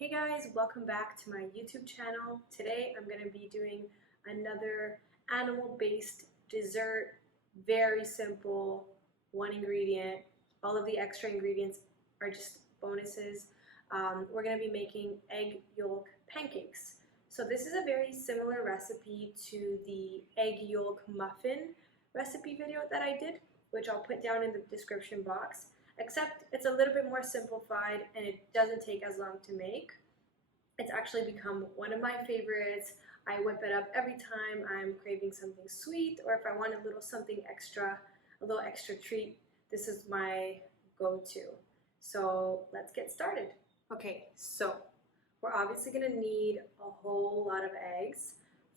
Hey guys, welcome back to my YouTube channel. Today I'm going to be doing another animal-based dessert. Very simple, one ingredient. All of the extra ingredients are just bonuses. We're going to be making egg yolk pancakes. So this is a very similar recipe to the egg yolk muffin recipe video that I did, which I'll put down in the description box. Except it's a little bit more simplified and it doesn't take as long to make. It's actually become one of my favorites. I whip it up every time I'm craving something sweet, or if I want a little something extra, a little extra treat, this is my go-to. So let's get started. Okay, so we're obviously gonna need a whole lot of eggs.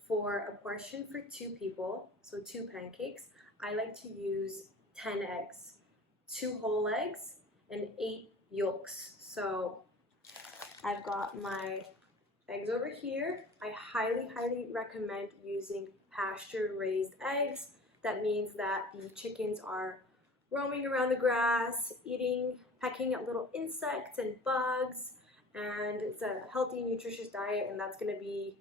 For a portion for 2 people, so 2 pancakes, I like to use 10 eggs. 2 whole eggs and 8 yolks. So I've got my eggs over here. I highly recommend using pasture-raised eggs. That means that the chickens are roaming around the grass, pecking at little insects and bugs, and it's a healthy, nutritious diet, and that's going to be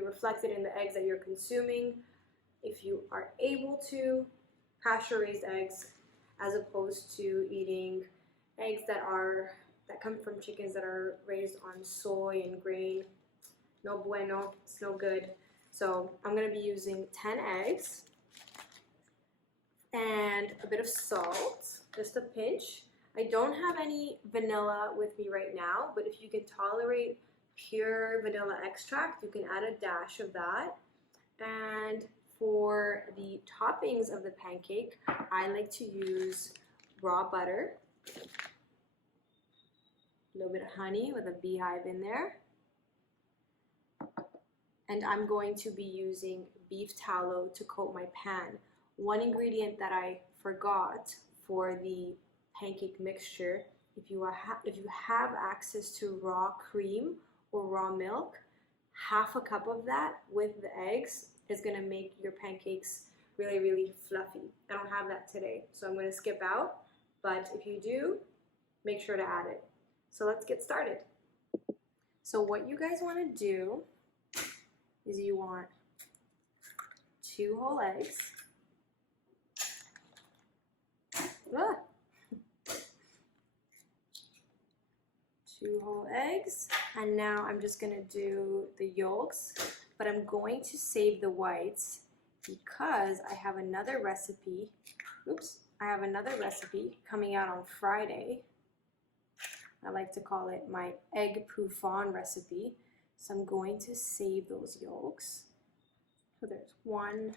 reflected in the eggs that you're consuming. If you are able to, pasture-raised eggs, as opposed to eating eggs that come from chickens that are raised on soy and grain. No bueno, it's no good. So I'm going to be using 10 eggs and a bit of salt, just a pinch. I don't have any vanilla with me right now, but if you can tolerate pure vanilla extract, you can add a dash of that. And for the toppings of the pancake, I like to use raw butter, a little bit of honey with a beehive in there, and I'm going to be using beef tallow to coat my pan. One ingredient that I forgot for the pancake mixture, if you have access to raw cream or raw milk, half a cup of that with the eggs is going to make your pancakes really fluffy. I don't have that today, so I'm going to skip out, but if you do, make sure to add it. So let's get started. So what you guys want to do is you want 2 whole eggs. 2 whole eggs, and now I'm just going to do the yolks, but I'm going to save the whites because I have another recipe. I have another recipe coming out on Friday. I like to call it my egg poufon recipe. So I'm going to save those yolks. So there's 1.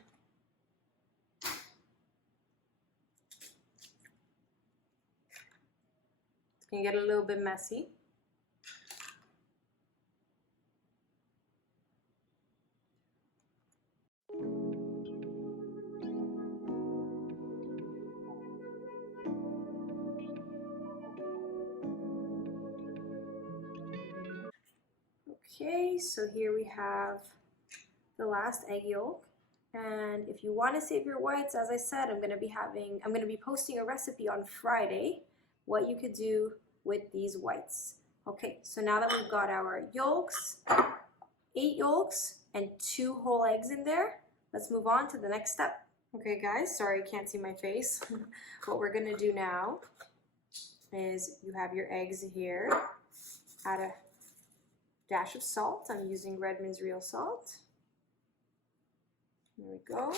It's going to get a little bit messy. Okay, so here we have the last egg yolk, and if you want to save your whites, as I said, I'm going to be posting a recipe on Friday what you could do with these whites. Okay, so now that we've got our yolks, 8 yolks and 2 whole eggs in there, let's move on to the next step. Okay guys, sorry you can't see my face. What we're going to do now is you have your eggs here, add a dash of salt. I'm using Redmond's real salt. There we go.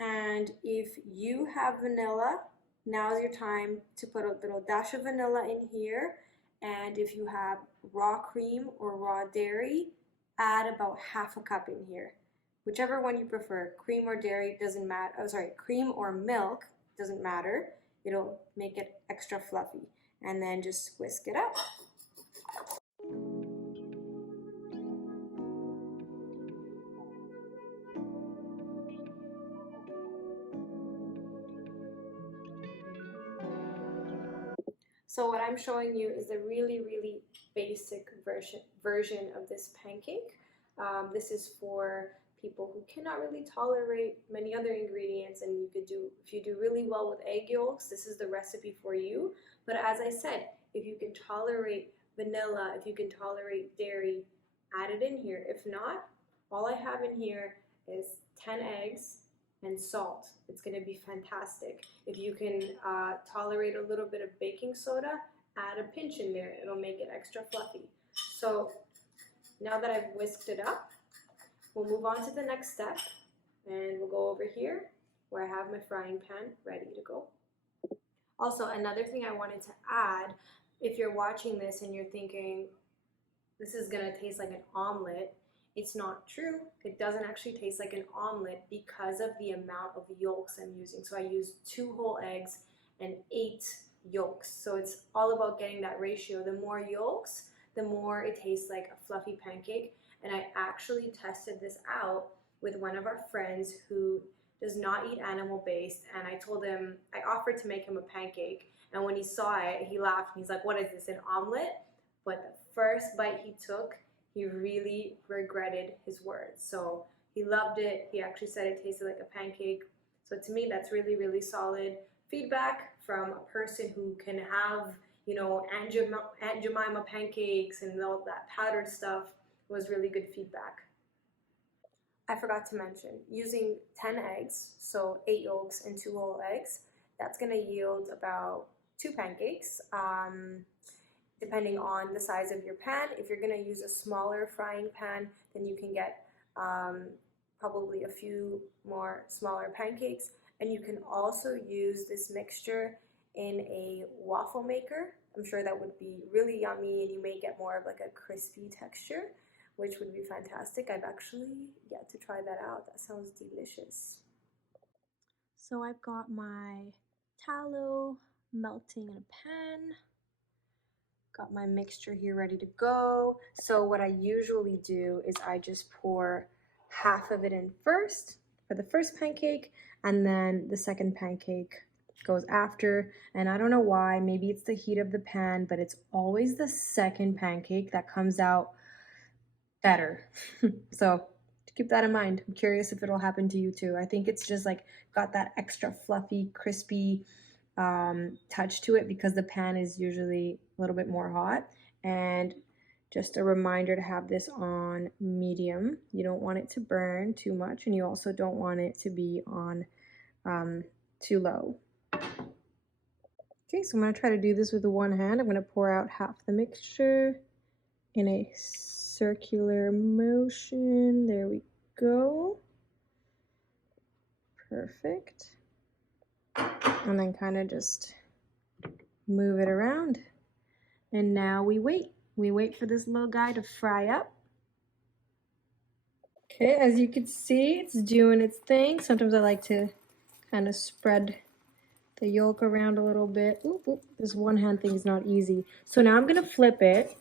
And if you have vanilla, now's your time to put a little dash of vanilla in here. And if you have raw cream or raw dairy, add about half a cup in here. Whichever one you prefer, cream or dairy doesn't matter. Oh, sorry, cream or milk doesn't matter. It'll make it extra fluffy. And then just whisk it up. So what I'm showing you is a really basic version of this pancake. This is for people who cannot really tolerate many other ingredients, and if you do really well with egg yolks, this is the recipe for you. But as I said, If you can tolerate vanilla, if you can tolerate dairy, add it in here. If not, all I have in here is 10 eggs and salt. It's going to be fantastic. If you can tolerate a little bit of baking soda, add a pinch in there. It'll make it extra fluffy. So now that I've whisked it up, we'll move on to the next step, and we'll go over here where I have my frying pan ready to go. Also, another thing I wanted to add, if you're watching this and you're thinking, this is gonna taste like an omelet, it's not true. It doesn't actually taste like an omelet because of the amount of yolks I'm using. So I use 2 whole eggs and 8 yolks. So it's all about getting that ratio. The more yolks, the more it tastes like a fluffy pancake. And I actually tested this out with one of our friends who does not eat animal-based, and I told him, I offered to make him a pancake, and when he saw it, he laughed, and he's like, what is this, an omelet? But the first bite he took, he really regretted his words. So he loved it. He actually said it tasted like a pancake. So to me, that's really, really solid feedback from a person who can have, you know, Aunt Jemima pancakes and all that powdered stuff. It was really good feedback. I forgot to mention, using 10 eggs, so 8 yolks and 2 whole eggs, that's going to yield about 2 pancakes, depending on the size of your pan. If you're going to use a smaller frying pan, then you can get probably a few more smaller pancakes. And you can also use this mixture in a waffle maker. I'm sure that would be really yummy, and you may get more of like a crispy texture, which would be fantastic. I've actually yet to try that out. That sounds delicious. So I've got my tallow melting in a pan. Got my mixture here ready to go. So what I usually do is I just pour half of it in first for the first pancake, and then the second pancake goes after. And I don't know why, maybe it's the heat of the pan, but it's always the second pancake that comes out better. So keep that in mind. I'm curious if it'll happen to you too. I think it's just like got that extra fluffy, crispy touch to it because the pan is usually a little bit more hot. And just a reminder to have this on medium. You don't want it to burn too much, and you also don't want it to be on too low. Okay, so I'm going to try to do this with the one hand. I'm going to pour out half the mixture in a circular motion. There we go. Perfect. And then kind of just move it around. And now we wait. We wait for this little guy to fry up. Okay, as you can see, it's doing its thing. Sometimes I like to kind of spread the yolk around a little bit. Oop, oop. This one hand thing is not easy. So now I'm going to flip it,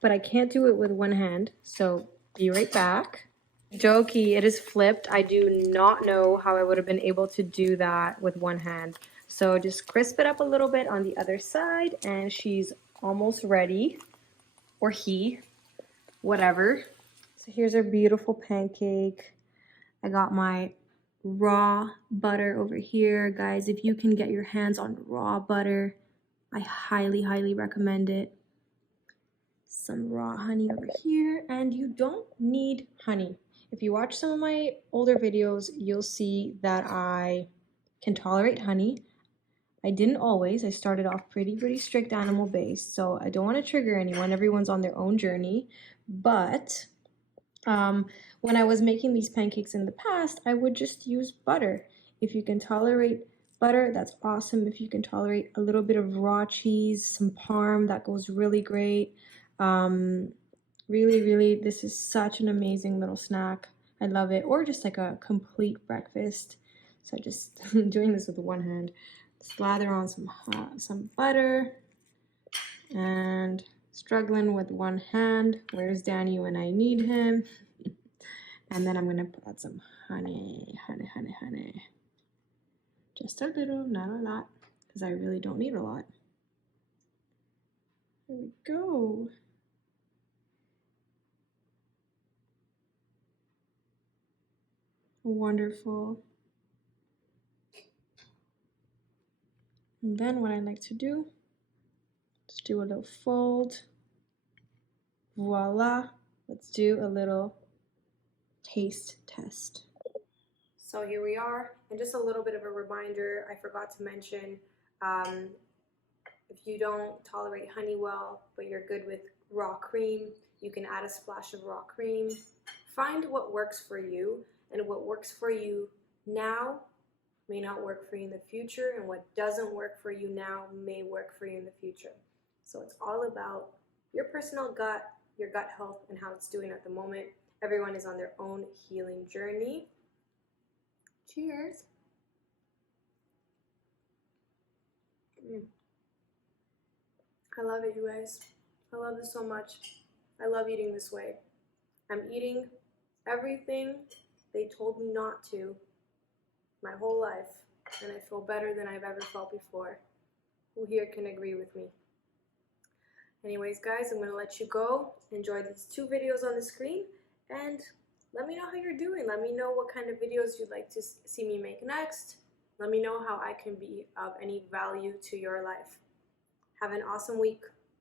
but I can't do it with one hand. So be right back. Jokey, it is flipped. I do not know how I would have been able to do that with one hand. So just crisp it up a little bit on the other side, and she's almost ready, or he, whatever. So here's our beautiful pancake. I got my raw butter over here. Guys, if you can get your hands on raw butter, I highly, highly recommend it. Some raw honey over here, and you don't need honey. If you watch some of my older videos, you'll see that I can tolerate honey. I didn't always. I started off pretty strict animal based, so I don't want to trigger anyone. Everyone's on their own journey. But when I was making these pancakes in the past, I would just use butter. If you can tolerate butter, that's awesome. If you can tolerate a little bit of raw cheese, some parm, that goes really great. Really, this is such an amazing little snack. I love it. Or just like a complete breakfast. So just doing this with one hand. Slather on some butter, and struggling with one hand. Where's Danny when I need him? And then I'm gonna put some honey. Just a little, not a lot, because I really don't need a lot. There we go. Wonderful. And then what I like to do is do a little fold. Voila. Let's do a little taste test. So here we are, and just a little bit of a reminder, I forgot to mention, if you don't tolerate honey well, but you're good with raw cream, you can add a splash of raw cream. Find what works for you, and what works for you now may not work for you in the future, and what doesn't work for you now may work for you in the future. So it's all about your personal gut, your gut health, and how it's doing at the moment. Everyone is on their own healing journey. Cheers. I love it, you guys. I love this so much. I love eating this way. I'm eating everything they told me not to my whole life, and I feel better than I've ever felt before. Who here can agree with me? Anyways, guys, I'm going to let you go. Enjoy these 2 videos on the screen, and let me know how you're doing. Let me know what kind of videos you'd like to see me make next. Let me know how I can be of any value to your life. Have an awesome week.